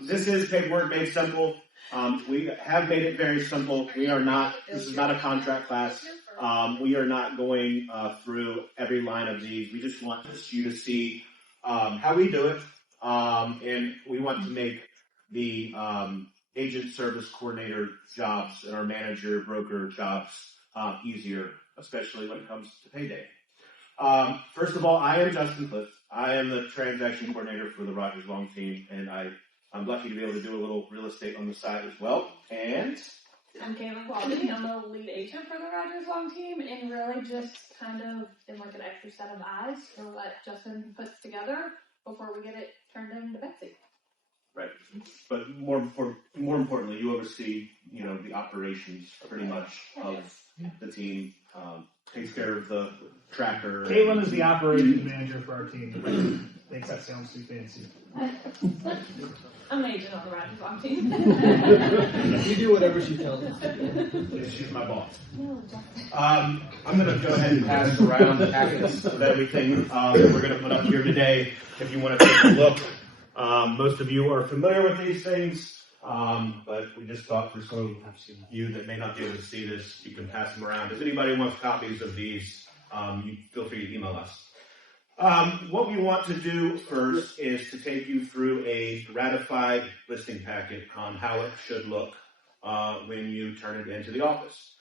This is paperwork made simple. We have made it very simple. This is not a contract class. We are not going through every line of these. We just want you to see how we do it. And we want to make the agent service coordinator jobs and our manager broker jobs easier, especially when it comes to payday. First of all, I am Justin Cliff. I am the transaction coordinator for the Rogers Long team, and I'm lucky to be able to do a little real estate on the side as well. And I'm Caitlin Quality. I'm the lead agent for the Rogers Long team, and really just kind of in like an extra set of eyes for what Justin puts together before we get it turned into Betsy. Right, but more importantly, you oversee the operations pretty much of the team. Takes care of the tracker. Caitlin is the operations manager for our team. Thinks that sounds too fancy. I'm an agent on the Rogers Long team. You do whatever she tells us. She's my boss. I'm going to go ahead and pass around the packets of everything that we're going to put up here today. If you want to take a look, most of you are familiar with these things. But we just thought for some of you that may not be able to see this, you can pass them around. If anybody wants copies of these, you feel free to email us. What we want to do first is to take you through a ratified listing packet on how it should look when you turn it into the office.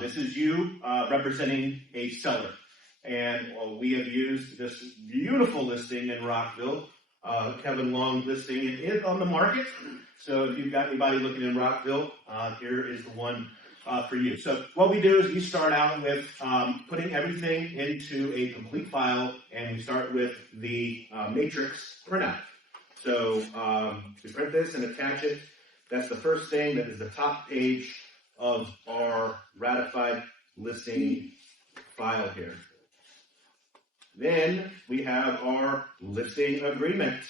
This is you representing a seller. And we have used this beautiful listing in Rockville, Kevin Long listing. It is on the market. So if you've got anybody looking in Rockville, here is the one for you. So what we do is we start out with putting everything into a complete file, and we start with the matrix printout. So we print this and attach it. That's the first thing. That is the top page of our ratified listing file here. Then we have our listing agreement.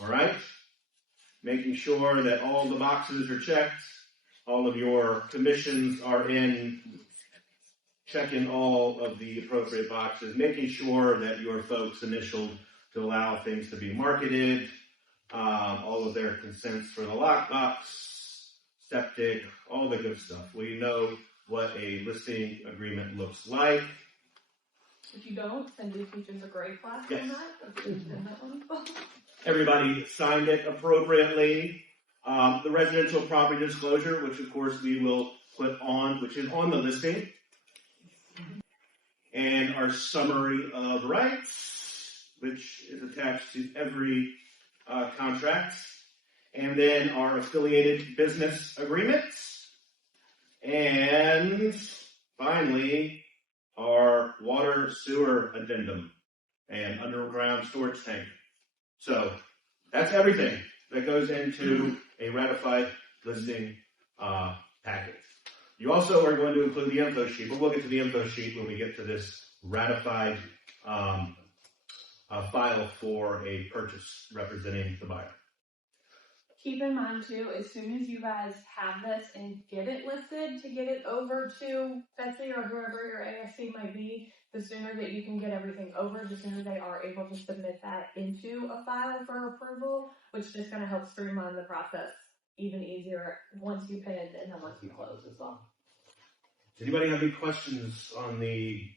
All right? Making sure that all the boxes are checked, all of your commissions are in, checking all of the appropriate boxes, making sure that your folks initialed to allow things to be marketed, all of their consents for the lockbox, septic, all the good stuff. We know what a listing agreement looks like. If you don't, Cindy teaches a great class on that. Everybody signed it appropriately. The residential property disclosure, which of course we will put on, which is on the listing. And our summary of rights, which is attached to every contract. And then our affiliated business agreements. And finally, our water sewer addendum and underground storage tank. So that's everything that goes into a ratified listing package. You also are going to include the info sheet, but we'll get to the info sheet when we get to this ratified file for a purchase representing the buyer. Keep in mind too, as soon as you guys have this and get it listed to get it over to Betsy or whoever your ASC might be, the sooner that you can get everything over, the sooner they are able to submit that into a file for approval, which just kind of helps streamline the process even easier once you pay it and then once you close as well. Does anybody have any questions on the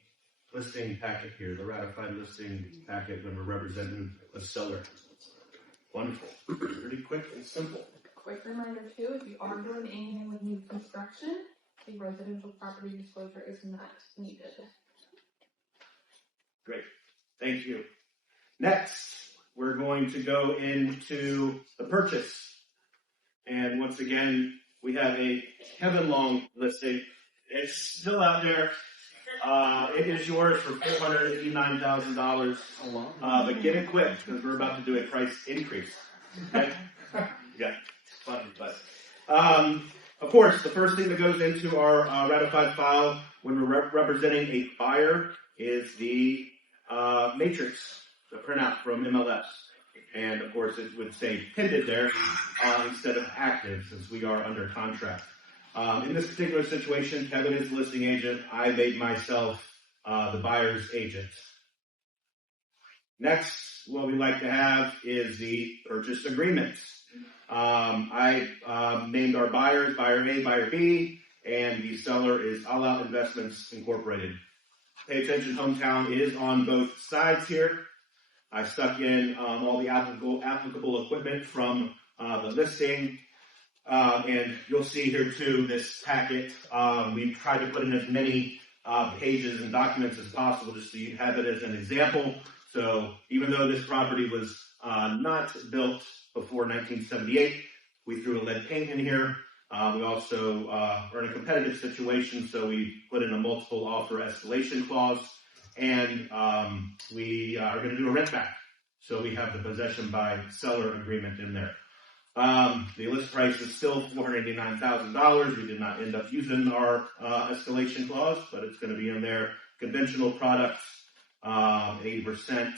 listing packet here, the ratified listing packet when we're representing a seller? Wonderful. Pretty quick and simple. Quick reminder too, if you are doing anything with new construction, the residential property disclosure is not needed. Great. Thank you. Next, we're going to go into the purchase. And once again, we have a Kevin Long listing. It's still out there. It is yours for $489,000. But get it quick because we're about to do a price increase. Okay? Yeah, it's fun, but of course, the first thing that goes into our ratified file when we're representing a buyer is the matrix, the printout from MLS. And of course, it would say pended there instead of active since we are under contract. In this particular situation, Kevin is the listing agent. I made myself the buyer's agent. Next, what we like to have is the purchase agreement. I named our buyers, buyer A, buyer B, and the seller is All Out Investments Incorporated. Pay attention, Hometown is on both sides here. I stuck in all the applicable equipment from the listing. And you'll see here too, this packet, we tried to put in as many pages and documents as possible just so you have it as an example. So even though this property was not built before 1978, we threw a lead paint in here. We also are in a competitive situation, so we put in a multiple offer escalation clause, and we are going to do a rent back. So we have the possession by seller agreement in there. The list price is still $489,000. We did not end up using our escalation clause, but it's going to be in there. Conventional products, 80%.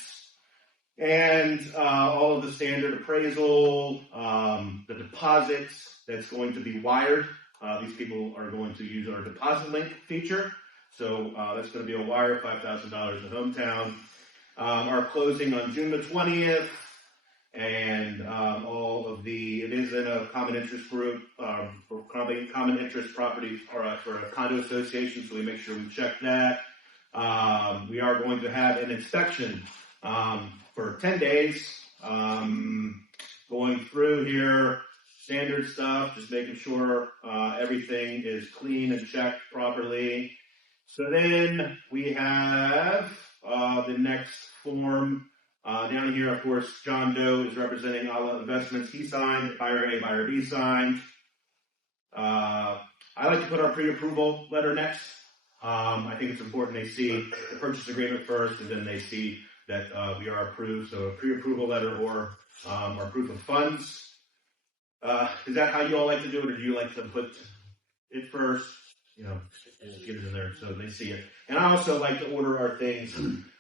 And all of the standard appraisal, the deposits that's going to be wired. These people are going to use our deposit link feature. So that's going to be a wire, $5,000 in Hometown. Our closing on June the 20th. And it is in a common interest group, for common interest property, or for a condo association, so we make sure we check that. We are going to have an inspection for 10 days, going through here, standard stuff, just making sure everything is clean and checked properly. So then we have the next form. Down here, of course, John Doe is representing All Out Investments. He signed. Buyer A, buyer B signed. I like to put our pre-approval letter next. I think it's important they see the purchase agreement first, and then they see that we are approved. So a pre-approval letter or our proof of funds. Is that how you all like to do it, or do you like to put it first? You know, get it in there so they see it. And I also like to order our things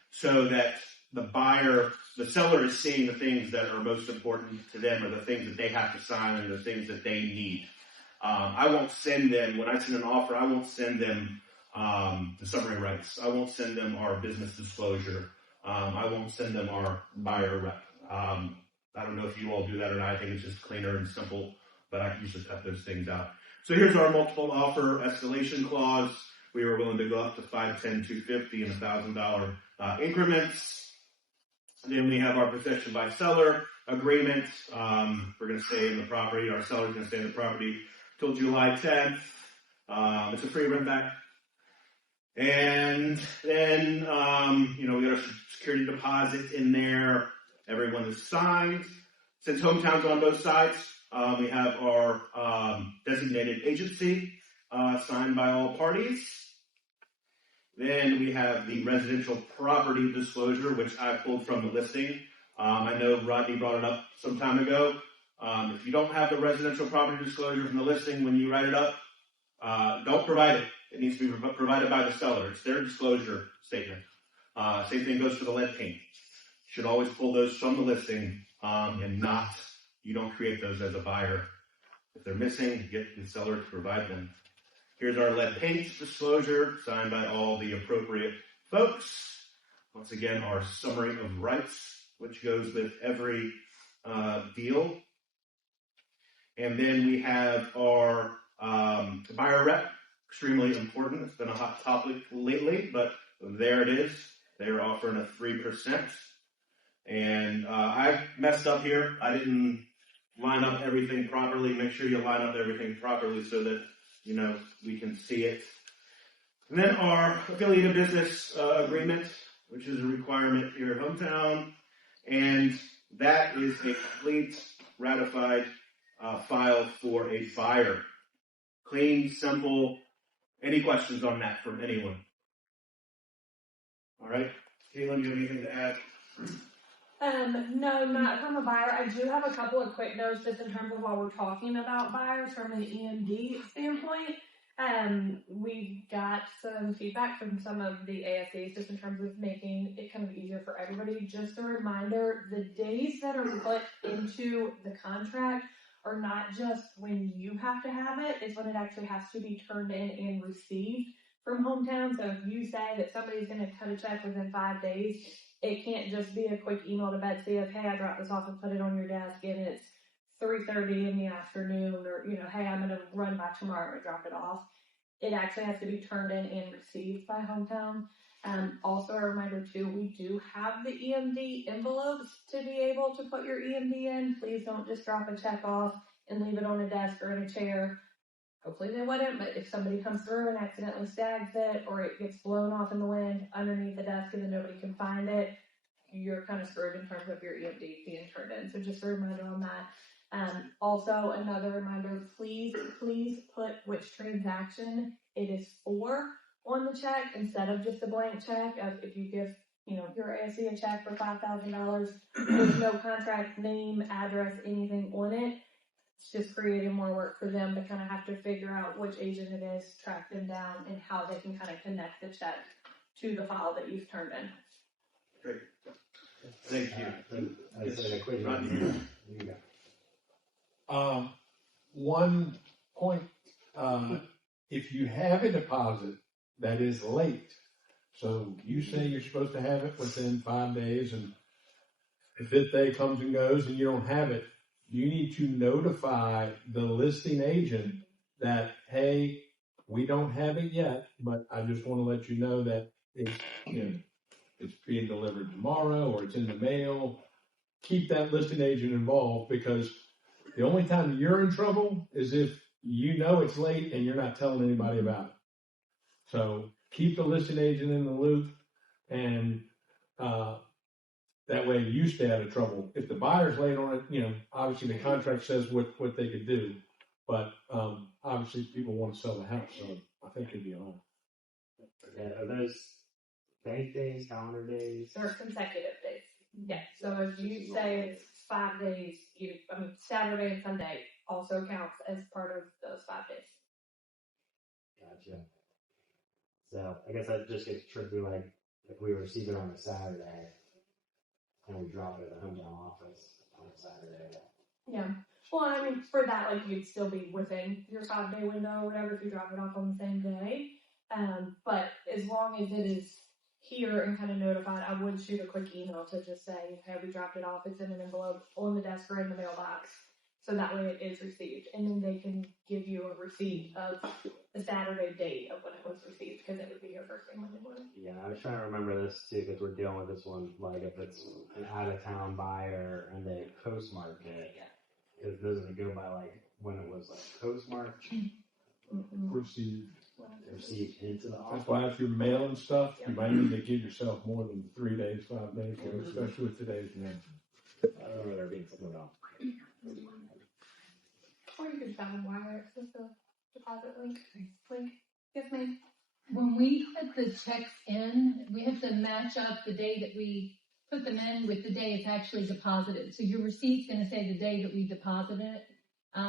so that the seller is seeing the things that are most important to them, or the things that they have to sign, and the things that they need. I won't send them, when I send an offer, I won't send them the summary rights. I won't send them our business disclosure. I won't send them our buyer rep. I don't know if you all do that or not. I think it's just cleaner and simple, but I usually cut those things out. So here's our multiple offer escalation clause. We were willing to go up to $5, $10, $250, and $1,000 increments. Then we have our possession by seller agreement. We're going to stay in the property. Our seller's going to stay in the property till July 10th. It's a free rent back. And then, we got our security deposit in there. Everyone is signed. Since Hometown's on both sides, we have our designated agency signed by all parties. Then we have the residential property disclosure, which I pulled from the listing. I know Rodney brought it up some time ago. If you don't have the residential property disclosure from the listing when you write it up, don't provide it. It needs to be provided by the seller. It's their disclosure statement. Same thing goes for the lead paint. You should always pull those from the listing, and you don't create those as a buyer. If they're missing, get the seller to provide them. Here's our lead paint disclosure, signed by all the appropriate folks. Once again, our summary of rights, which goes with every deal. And then we have our buyer rep, extremely important. It's been a hot topic lately, but there it is. They're offering a 3%. And I messed up here. I didn't line up everything properly. Make sure you line up everything properly so that we can see it. And then our affiliated business agreement, which is a requirement here at Hometown. And that is a complete ratified file for a buyer. Clean, simple. Any questions on that from anyone? All right. Caitlin, do you have anything to add? No, not from a buyer. I do have a couple of quick notes just in terms of while we're talking about buyers from an EMD standpoint. We got some feedback from some of the ASCs just in terms of making it kind of easier for everybody. Just a reminder, the days that are put into the contract are not just when you have to have it, it's when it actually has to be turned in and received from Hometown. So if you say that somebody's going to cut a check within 5 days, it can't just be a quick email to Betsy of, hey, I dropped this off and put it on your desk and it's 3:30 in the afternoon, or, hey, I'm gonna run by tomorrow to drop it off. It actually has to be turned in and received by Hometown. Also a reminder too, we do have the EMD envelopes to be able to put your EMD in. Please don't just drop a check off and leave it on a desk or in a chair. Hopefully they wouldn't, but if somebody comes through and accidentally snags it, or it gets blown off in the wind underneath the desk and then nobody can find it, you're kind of screwed in terms of your EMD being turned in. So just a reminder on that. Also another reminder, please put which transaction it is for on the check instead of just a blank check. If you give, your ASC a check for $5,000, there's no contract name, address, anything on it. It's just creating more work for them to kind of have to figure out which agent it is, track them down, and how they can kind of connect the check to the file that you've turned in. Great. Thank you. I said a quick one. One point, if you have a deposit that is late, so you say you're supposed to have it within 5 days, and the fifth day comes and goes and you don't have it, you need to notify the listing agent that, hey, we don't have it yet, but I just want to let you know that it's, it's being delivered tomorrow or it's in the mail. Keep that listing agent involved, because the only time you're in trouble is if you know it's late and you're not telling anybody about it. So keep the listing agent in the loop, and that way you stay out of trouble. If the buyer's late on it, obviously the contract says what they could do, but obviously people want to sell the house, so I think it'd be all right. Are those bank days, calendar days? They're consecutive days. Yeah. So if you say it's 5 days, Saturday and Sunday also counts as part of those 5 days. Gotcha. So I guess that just gets tricky, like if we receive it on a Saturday and we drop it at the Hometown office on a Saturday. Yeah. Well, for that, you'd still be within your 5 day window or whatever if you drop it off on the same day. But as long as it is here and kind of notified, I would shoot a quick email to just say, hey, we dropped it off. It's in an envelope on the desk or in the mailbox. So that way it is received. And then they can give you a receipt of the Saturday date of when it was received, because it would be your first thing Monday morning. Yeah, I was trying to remember this too, because we're dealing with this one, like if it's an out-of-town buyer and they postmark it, because doesn't it go by when it was postmarked, received into the office? That's why if you're mailing stuff, you might need to give yourself more than 3 days, 5 days, especially with today's mail. I don't remember there being something else. Or you can find wire access the deposit link. Yes, ma'am. When we put the checks in, we have to match up the day that we put them in with the day it's actually deposited. So your receipt's going to say the day that we deposited it,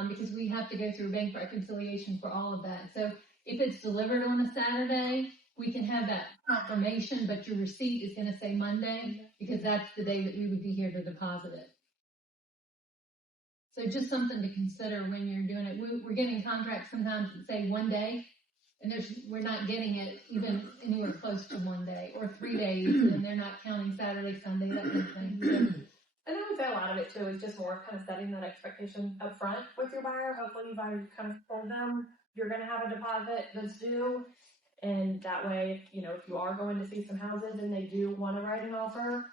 because we have to go through bank reconciliation for all of that. So if it's delivered on a Saturday, we can have that confirmation, but your receipt is going to say Monday, because that's the day that we would be here to deposit it. So just something to consider when you're doing it. We're getting contracts sometimes that say 1 day, and we're not getting it even anywhere close to 1 day, or 3 days, and they're not counting Saturday, Sunday, that kind of thing. So, and I would say a lot of it too is just more kind of setting that expectation up front with your buyer. Hopefully you've already kind of told them you're going to have a deposit that's due. And that way, if you are going to see some houses and they do want to write an offer,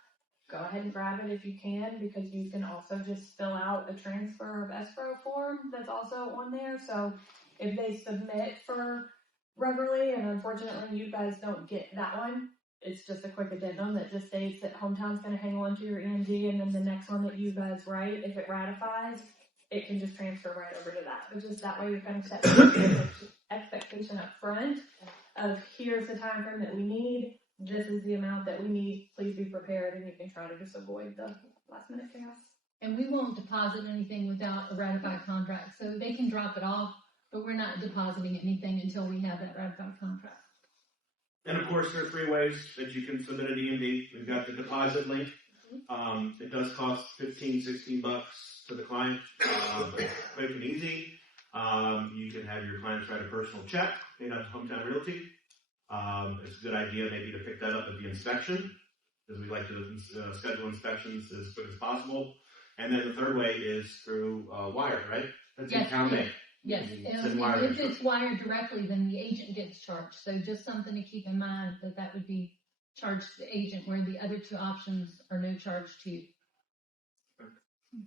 go ahead and grab it if you can, because you can also just fill out a transfer of escrow form that's also on there. So if they submit for Rubberly and unfortunately you guys don't get that one, it's just a quick addendum that just states that Hometown's going to hang on to your EMD, and then the next one that you guys write, if it ratifies, it can just transfer right over to that. But just that way you're kind of setting the expectation up front of here's the time frame that we need, this is the amount that we need, please be prepared, and you can try to just avoid the last minute chaos. and we won't deposit anything without a ratified contract. So they can drop it off, but we're not depositing anything until we have that ratified contract. And of course, there are 3 ways that you can submit an EMD. We've got the deposit link. It does cost $15-16 to the client. Quick and easy. You can have your clients write a personal check paid out to Hometown Realty. It's a good idea maybe to pick that up at the inspection, because we like to schedule inspections as quick as possible. And then the third way is through wire, right? That's in Yes, town yes. mail. Yes, Send and wire. if it's wired directly, then the agent gets charged. So just something to keep in mind that would be charged to the agent, where the other two options are no charge to you.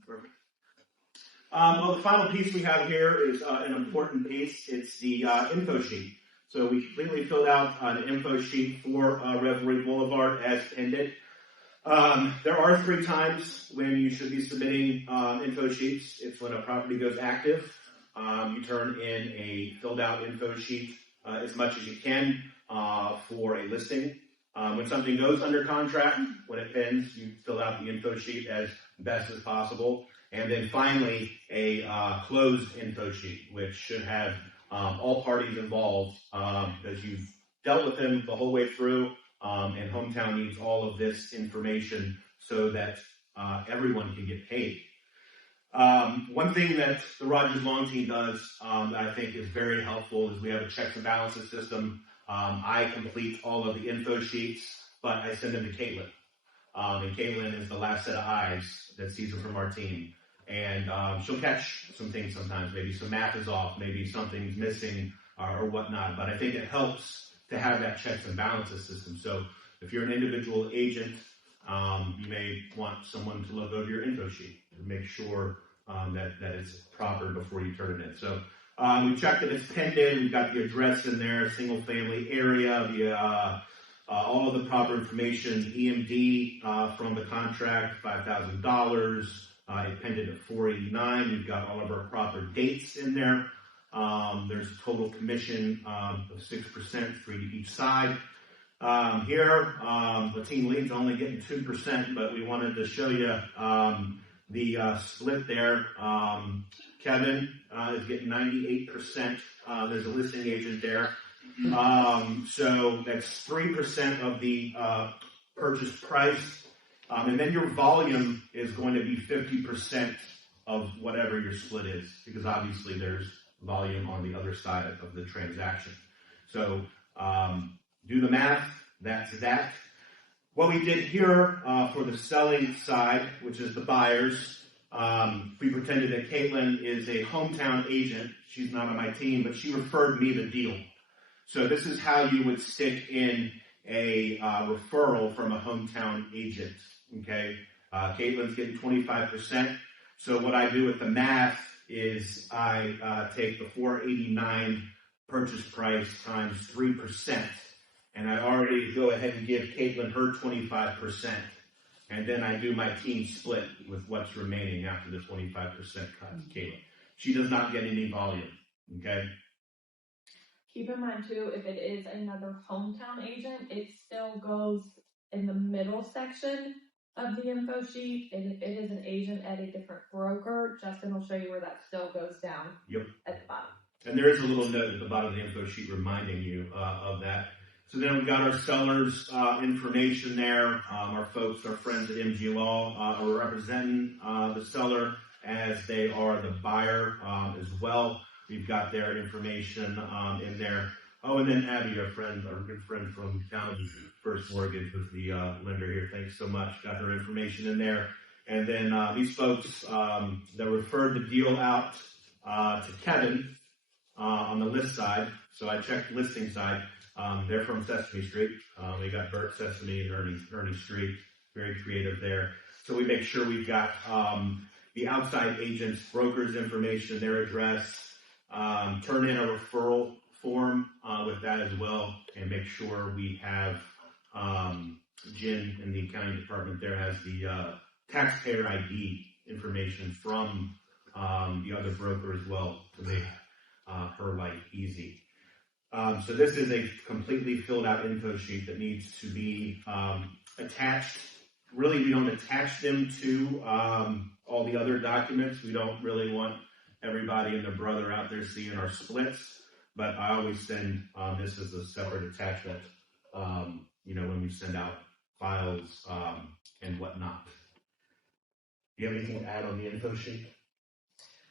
Perfect. Well, the final piece we have here is an important piece. It's the info sheet. So we completely filled out an info sheet for Revelry Boulevard as intended. There are 3 times when you should be submitting info sheets. It's when a property goes active. You turn in a filled out info sheet as much as you can for a listing. When something goes under contract, when it ends, you fill out the info sheet as best as possible. And then finally, a closed info sheet, which should have all parties involved, because you've dealt with them the whole way through, and Hometown needs all of this information so that everyone can get paid. One thing that the Rogers Long Team does that I think is very helpful is we have a checks and balances system. I complete all of the info sheets, but I send them to Caitlin. And Caitlin is the last set of eyes that sees them from our team. And she'll catch some things sometimes. Maybe some math is off, maybe something's missing or whatnot. But I think it helps to have that checks and balances system. So if you're an individual agent, you may want someone to look over your info sheet to make sure that it's proper before you turn it in. So we checked that it's pending. We've got the address in there, single family area, all of the proper information, EMD from the contract, $5,000. It pended at $489. We've got all of our proper dates in there. There's a total commission of 6% for each side. Here, the team lead's only getting 2%, but we wanted to show you the split there. Kevin is getting 98%. There's a listing agent there. So that's 3% of the purchase price. And then your volume is going to be 50% of whatever your split is, because obviously there's volume on the other side of the transaction. So do the math, that's that. What we did here for the selling side, which is the buyers, we pretended that Caitlin is a Hometown agent. She's not on my team, but she referred me the deal. So this is how you would stick in a referral from a Hometown agent. Okay, Caitlin's getting 25%. So what I do with the math is I take the $489 purchase price times 3%, and I already go ahead and give Caitlin her 25%, and then I do my team split with what's remaining after the 25% cut to Caitlin. She does not get any volume. Okay. Keep in mind too, if it is another Hometown agent, it still goes in the middle section of the info sheet. It is an agent at a different broker. Justin will show you where that still goes down. Yep. At the bottom. And there is a little note at the bottom of the info sheet reminding you of that. So then we've got our sellers information there. Our folks, our friends at MG Law are representing the seller as they are the buyer as well. We've got their information in there. Oh, and then Abby, our good friend from County First Mortgage, was the lender here. Thanks so much. Got their information in there. And then these folks that referred the deal out to Kevin on the list side. So I checked the listing side. They're from Sesame Street. We got Bert Sesame and Ernie Street. Very creative there. So we make sure we've got the outside agents, brokers' information, their address. Turn in a referral form with that as well, and make sure we have Jen in the accounting department there has the taxpayer ID information from the other broker as well to make her life easy. So this is a completely filled out info sheet that needs to be attached. Really, we don't attach them to all the other documents. We don't really want everybody and their brother out there seeing our splits, but I always send this as a separate attachment, when we send out files and whatnot. Do you have anything to add on the info sheet?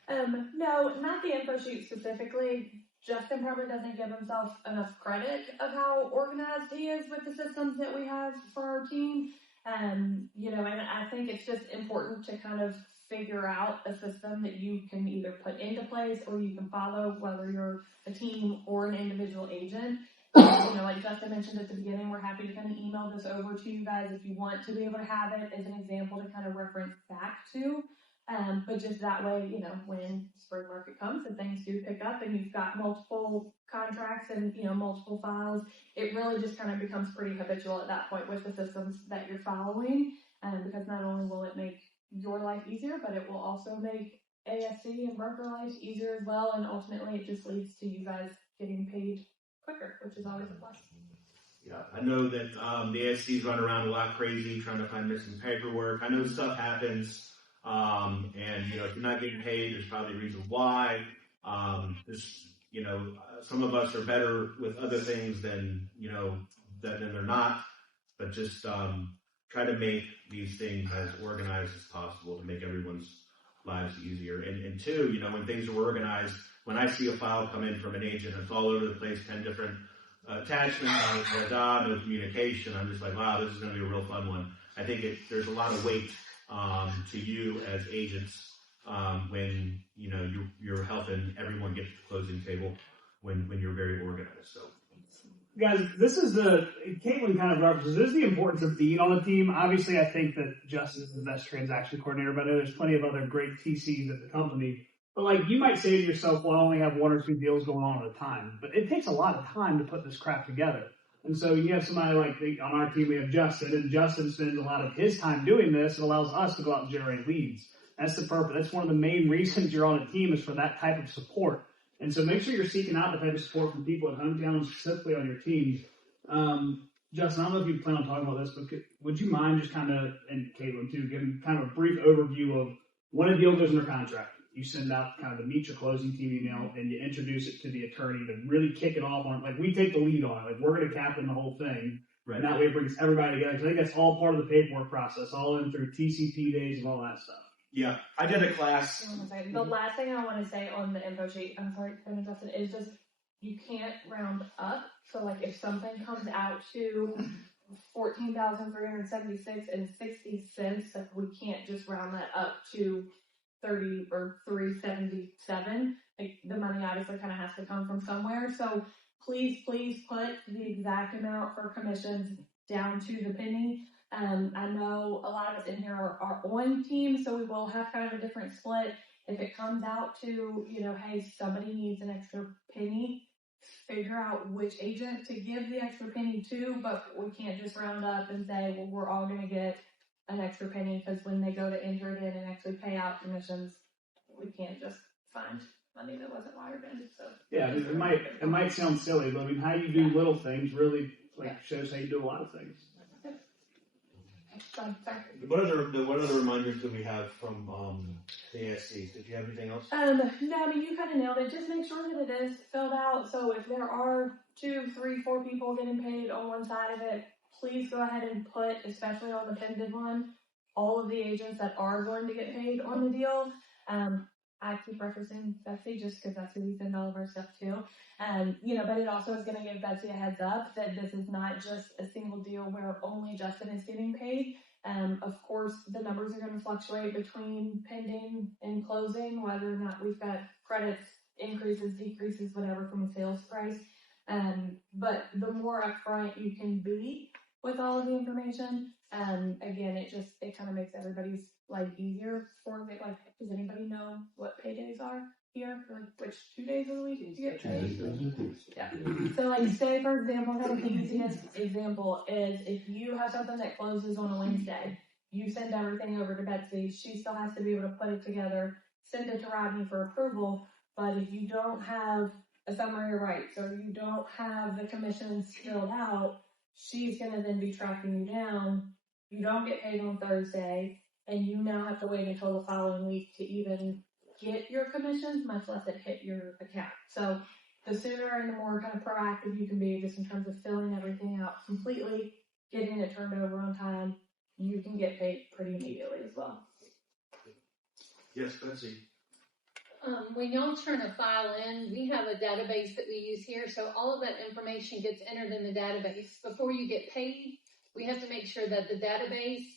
No, not the info sheet specifically. Justin probably doesn't give himself enough credit of how organized he is with the systems that we have for our team. And I think it's just important to kind of figure out a system that you can either put into place or you can follow, whether you're a team or an individual agent. Like Justin mentioned at the beginning, we're happy to kind of email this over to you guys if you want to be able to have it as an example to kind of reference back to. But just that way, when spring market comes and things do pick up and you've got multiple contracts and, multiple files, it really just kind of becomes pretty habitual at that point with the systems that you're following. Because not only will it make your life easier, but it will also make ASC and broker life easier as well. And ultimately it just leads to you guys getting paid quicker, which is always a plus. Yeah, I know that the ASCs run around a lot crazy trying to find missing paperwork. I know stuff happens, and if you're not getting paid, there's probably a reason why. Some of us are better with other things than they're not, but just try to make these things as organized as possible to make everyone's lives easier. And two, when things are organized, when I see a file come in from an agent, it's all over the place, 10 different attachments, no communication. I'm just like, wow, this is going to be a real fun one. I think there's a lot of weight to you as agents when you're helping everyone get to the closing table when you're very organized. So, Guys, this is Caitlin kind of references, this is the importance of being on the team. Obviously, I think that Justin is the best transaction coordinator, but I know there's plenty of other great TCs at the company. But you might say to yourself, well, I only have 1 or 2 deals going on at a time. But it takes a lot of time to put this crap together. And so you have somebody on our team, we have Justin, and Justin spends a lot of his time doing this. It allows us to go out and generate leads. That's the purpose. That's one of the main reasons you're on a team, is for that type of support. And so make sure you're seeking out the type of support from people at Hometown and specifically on your team. Justin, I don't know if you plan on talking about this, but would you mind just kind of, and Caitlin too, giving kind of a brief overview of when a deal goes under contract? You send out kind of the meet your closing team email and you introduce it to the attorney to really kick it off on it. We take the lead on it. We're going to captain the whole thing. Right. And that way it brings everybody together. I think that's all part of the paperwork process, all in through TCP days and all that stuff. Yeah, I did a class. The last thing I want to say on the info sheet, I'm sorry, Justin, is just you can't round up. So if something comes out to $14,376.60, we can't just round that up to 30 or 377. The money obviously kind of has to come from somewhere. So please put the exact amount for commissions down to the penny. I know a lot of us in here are on teams, so we will have kind of a different split. If it comes out to, hey, somebody needs an extra penny, figure out which agent to give the extra penny to, but we can't just round up and say, well, we're all going to get an extra penny, because when they go to enter it in and actually pay out commissions, we can't just find money that wasn't wired in. So yeah, it might sound silly, but how you do little things really shows how you do a lot of things. What other reminders do we have from the ASCs? Did you have anything else? No, you kind of nailed it. Just make sure that it is filled out. So if there are 2, 3, 4 people getting paid on one side of it, please go ahead and put, especially on the pending one, all of the agents that are going to get paid on the deal. I keep referencing Betsy just because that's who we send all of our stuff to. But it also is going to give Betsy a heads up that this is not just a single deal where only Justin is getting paid. Of course, the numbers are going to fluctuate between pending and closing, whether or not we've got credits, increases, decreases, whatever from the sales price. But the more upfront you can be with all of the information, again, it kind of makes everybody's life easier for it. Does anybody know what paydays are here? Which 2 days of the week you get paid? Yeah. So say, for example, kind of the easiest example is if you have something that closes on a Wednesday, you send everything over to Betsy. She still has to be able to put it together, send it to Rodney for approval. But if you don't have a summary of rights or you don't have the commissions filled out, she's going to then be tracking you down. You don't get paid on Thursday, and you now have to wait until the following week to even get your commissions, much less it hit your account. So the sooner and the more kind of proactive you can be just in terms of filling everything out completely, getting it turned over on time, you can get paid pretty immediately as well. Yes, Betsy. When y'all turn a file in, we have a database that we use here, so all of that information gets entered in the database. Before you get paid, we have to make sure that the database,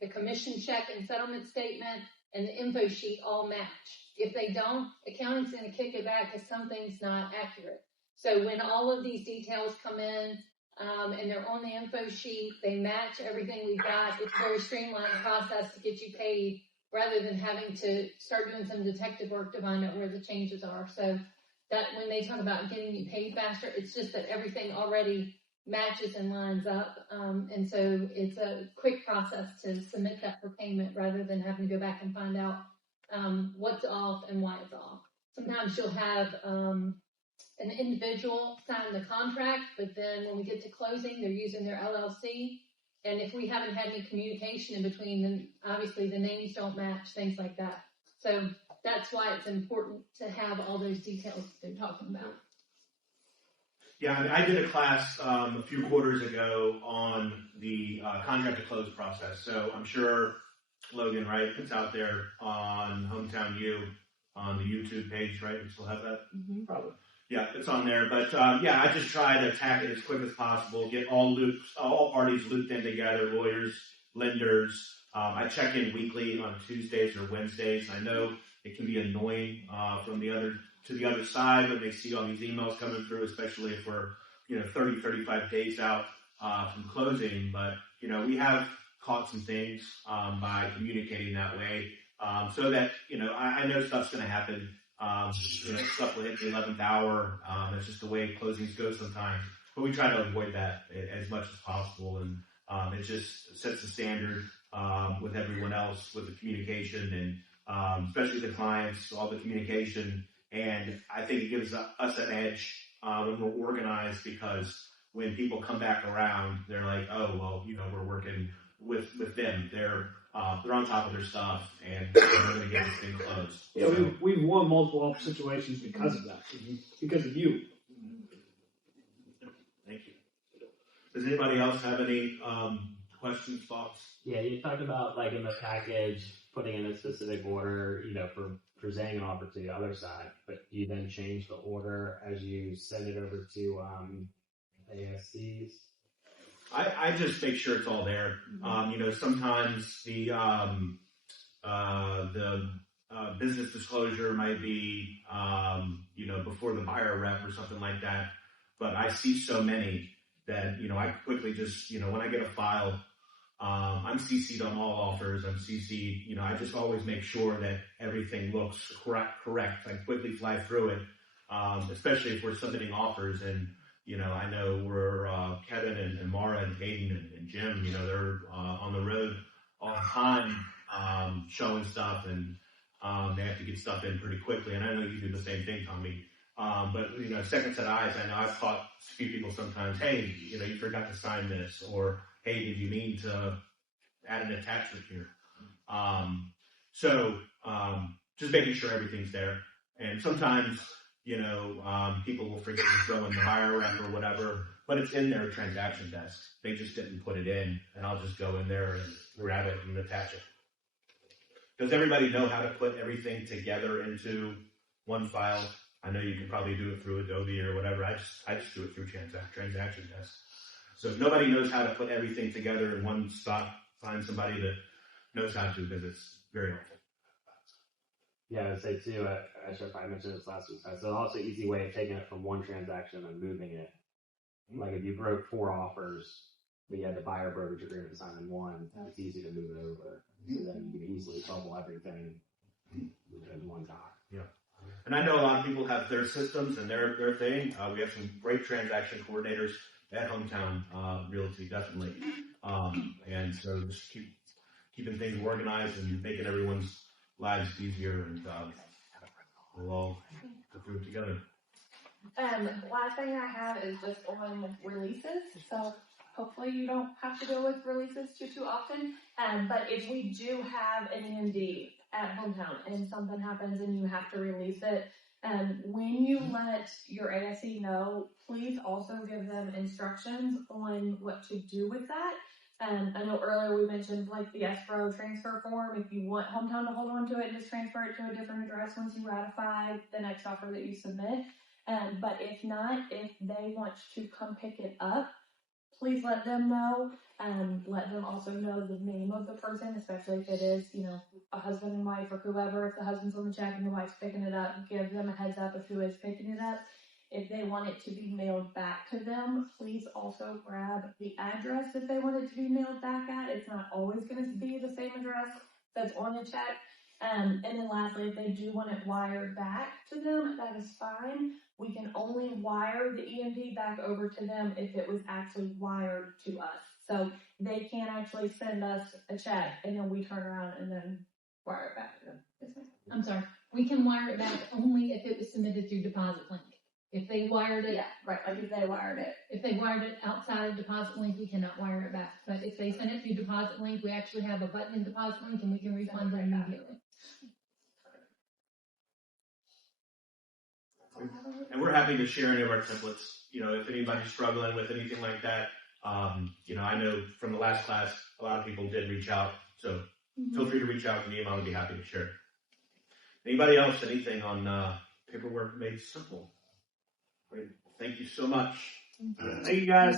the commission check and settlement statement, and the info sheet all match. If they don't, accounting's going to kick it back because something's not accurate. So when all of these details come in, and they're on the info sheet, they match everything we've got. It's a very streamlined process to get you paid rather than having to start doing some detective work to find out where the changes are. So that when they talk about getting you paid faster, it's just that everything already matches and lines up. And so it's a quick process to submit that for payment rather than having to go back and find out what's off and why it's off. Sometimes you'll have an individual sign the contract, but then when we get to closing, they're using their LLC. And if we haven't had any communication in between, then obviously the names don't match, things like that. So that's why it's important to have all those details they're talking about. Yeah, I mean, I did a class a few quarters ago on the contract to close process. So I'm sure Logan, right, it's out there on Hometown U on the YouTube page, right? You still have that? Mm-hmm. Probably. Yeah, it's on there. But yeah, I just try to attack it as quick as possible, get all parties looped in together, lawyers, lenders. I check in weekly on Tuesdays or Wednesdays. I know it can be annoying from the other side when they see all these emails coming through, especially if we're 30, 35 days out from closing. But we have caught some things by communicating that way, so that I know stuff's going to happen. Stuff will hit the 11th hour. It's just the way closings go sometimes. But we try to avoid that as much as possible, and it just sets the standard with everyone else with the communication, and especially the clients, all the communication. And I think it gives us an edge when we're organized, because when people come back around, they're like, oh, well, we're working with them. They're on top of their stuff, and they're going to get this thing closed. Yeah, we've won multiple situations because of that, because of you. Thank you. Does anybody else have any questions, thoughts? Yeah, you talked about, like, in the package, putting in a specific order, for presenting an offer to the other side, but you then change the order as you send it over to ASCs? I just make sure it's all there. Sometimes the business disclosure might be, before the buyer rep or something like that. But I see so many that, I quickly just, when I get a file, I'm CC'd on all offers. I'm CC'd, I just always make sure that everything looks correct. I quickly fly through it, especially if we're submitting offers. And, I know we're, Kevin and Mara and Hayden and Jim, they're on the road all the time, showing stuff, and they have to get stuff in pretty quickly. And I know you do the same thing, Tommy. But, second set of eyes, I know I've caught a few people sometimes, hey, you forgot to sign this, or hey, did you mean to add an attachment here? Just making sure everything's there. And sometimes, people will forget to throw in the buyer rep or whatever, but it's in their transaction desk. They just didn't put it in, and I'll just go in there and grab it and attach it. Does everybody know how to put everything together into one file? I know you can probably do it through Adobe or whatever. I just do it through transaction desk. So if nobody knows how to put everything together in one spot, find somebody that knows how to, because it's very helpful. Yeah, I would say too, I should probably mention this last week, so also an easy way of taking it from one transaction and moving it. Like if you broke 4 offers, but you had the buyer brokerage agreement signed in one, it's easy to move it over. So then you can easily bubble everything in one doc. Yeah. And I know a lot of people have their systems and their thing. We have some great transaction coordinators at Hometown Realty, definitely. And so just keeping things organized and making everyone's lives easier, and we'll all go through it together. Last thing I have is just on releases. So hopefully you don't have to deal with releases too often. But if we do have an EMD at Hometown and something happens and you have to release it, when you let your ASE know, please also give them instructions on what to do with that. I know earlier we mentioned like the escrow transfer form. If you want Hometown to hold on to it, just transfer it to a different address once you ratify the next offer that you submit. But if not, if they want to come pick it up, please let them know. Let them also know the name of the person, especially if it is, a husband and wife or whoever. If the husband's on the check and the wife's picking it up, give them a heads up of who is picking it up. If they want it to be mailed back to them, please also grab the address that they want it to be mailed back at. It's not always going to be the same address that's on the check. And then lastly, if they do want it wired back to them, that is fine. We can only wire the EMD back over to them if it was actually wired to us. So they can't actually send us a check and then we turn around and then wire it back to them. Yes, ma'am. I'm sorry. We can wire it back only if it was submitted through Deposit Link. If they wired it, Yeah, right, like if they wired it. if they wired it outside of Deposit Link, we cannot wire it back. But if they send it through Deposit Link, we actually have a button in Deposit Link and we can refund them immediately. And we're happy to share any of our templates. If anybody's struggling with anything like that, I know from the last class, a lot of people did reach out. So feel free to reach out to me and I would be happy to share. Anybody else, anything on paperwork made simple? Great. Thank you so much. Thank you guys.